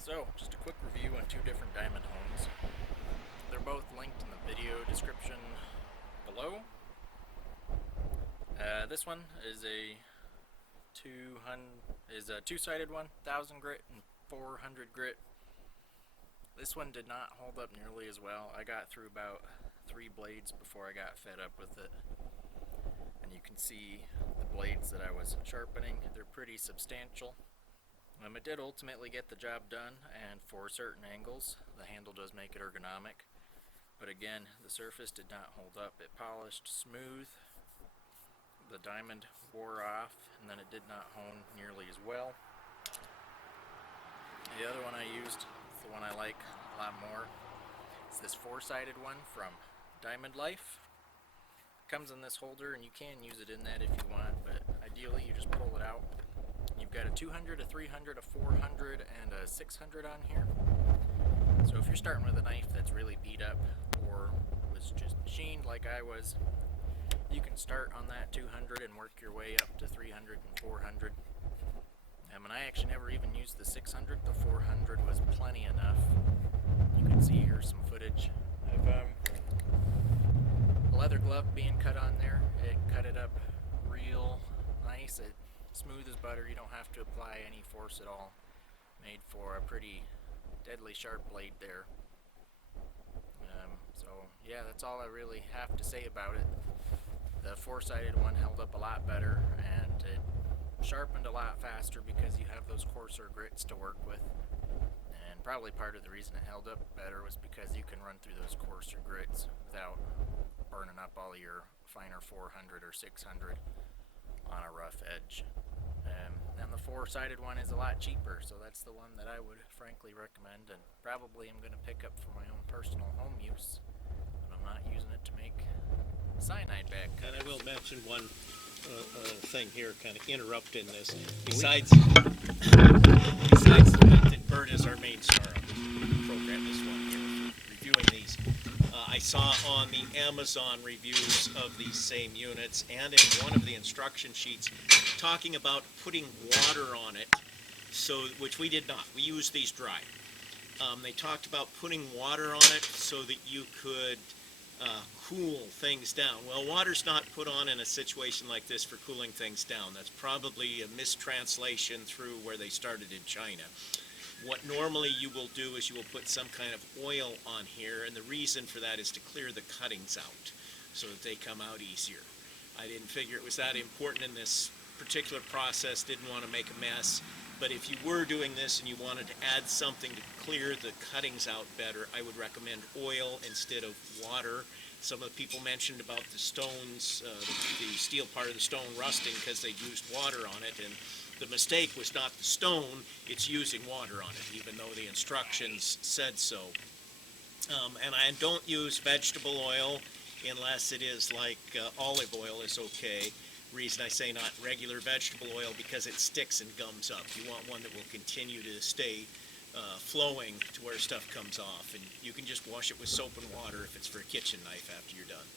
So, just a quick review on two different diamond homes. They're both linked in the video description below. This one is a two-sided one, 1,000 grit and 400 grit. This one did not hold up nearly as well. I got through about 3 blades before I got fed up with it. And you can see the blades that I was sharpening. They're pretty substantial. It did ultimately get the job done, and for certain angles, the handle does make it ergonomic. But again, the surface did not hold up. It polished smooth, the diamond wore off, and then it did not hone nearly as well. The other one I used, it's the one I like a lot more. It's this 4-sided one from Diamondlife. It comes in this holder, and you can use it in that if you want, but ideally you just pull it out. You've got a 200, a 300, a 400, and a 600 on here. So if you're starting with a knife that's really beat up or was just machined like I was, you can start on that 200 and work your way up to 300 and 400. And I actually never even used the 600. The 400 was plenty enough. You can see here some footage of a leather glove being cut on there. It cut it up real nice. It smooth as butter. You don't have to apply any force at all. Made for a pretty deadly sharp blade there. So yeah, that's all I really have to say about it. The 4-sided one held up a lot better, and it sharpened a lot faster because you have those coarser grits to work with. And probably part of the reason it held up better was because you can run through those coarser grits without burning up all your finer 400 or 600 on a rough edge. And the 4-sided one is a lot cheaper, so that's the one that I would frankly recommend, and probably I'm going to pick up for my own personal home use, but I'm not using it to make cyanide bag cutters. And I will mention one thing here, kind of interrupting this. Besides the fact that Bert is our main star of the program, this one here, reviewing these, I saw on the Amazon reviews of these same units and in one of the instruction sheets talking about putting water on it, which we did not. We used these dry. They talked about putting water on it so that you could cool things down. Well, water's not put on in a situation like this for cooling things down. That's probably a mistranslation through where they started in China. What normally you will do is you will put some kind of oil on here, and the reason for that is to clear the cuttings out so that they come out easier. I didn't figure it was that important in this particular process, didn't want to make a mess, but if you were doing this and you wanted to add something to clear the cuttings out better, I would recommend oil instead of water. Some of the people mentioned about the stones, the steel part of the stone rusting because they used water on it, and the mistake was not the stone, it's using water on it, even though the instructions said so. And I don't use vegetable oil unless it is like olive oil is okay. Reason I say not regular vegetable oil, because it sticks and gums up. You want one that will continue to stay flowing to where stuff comes off, and you can just wash it with soap and water if it's for a kitchen knife after you're done.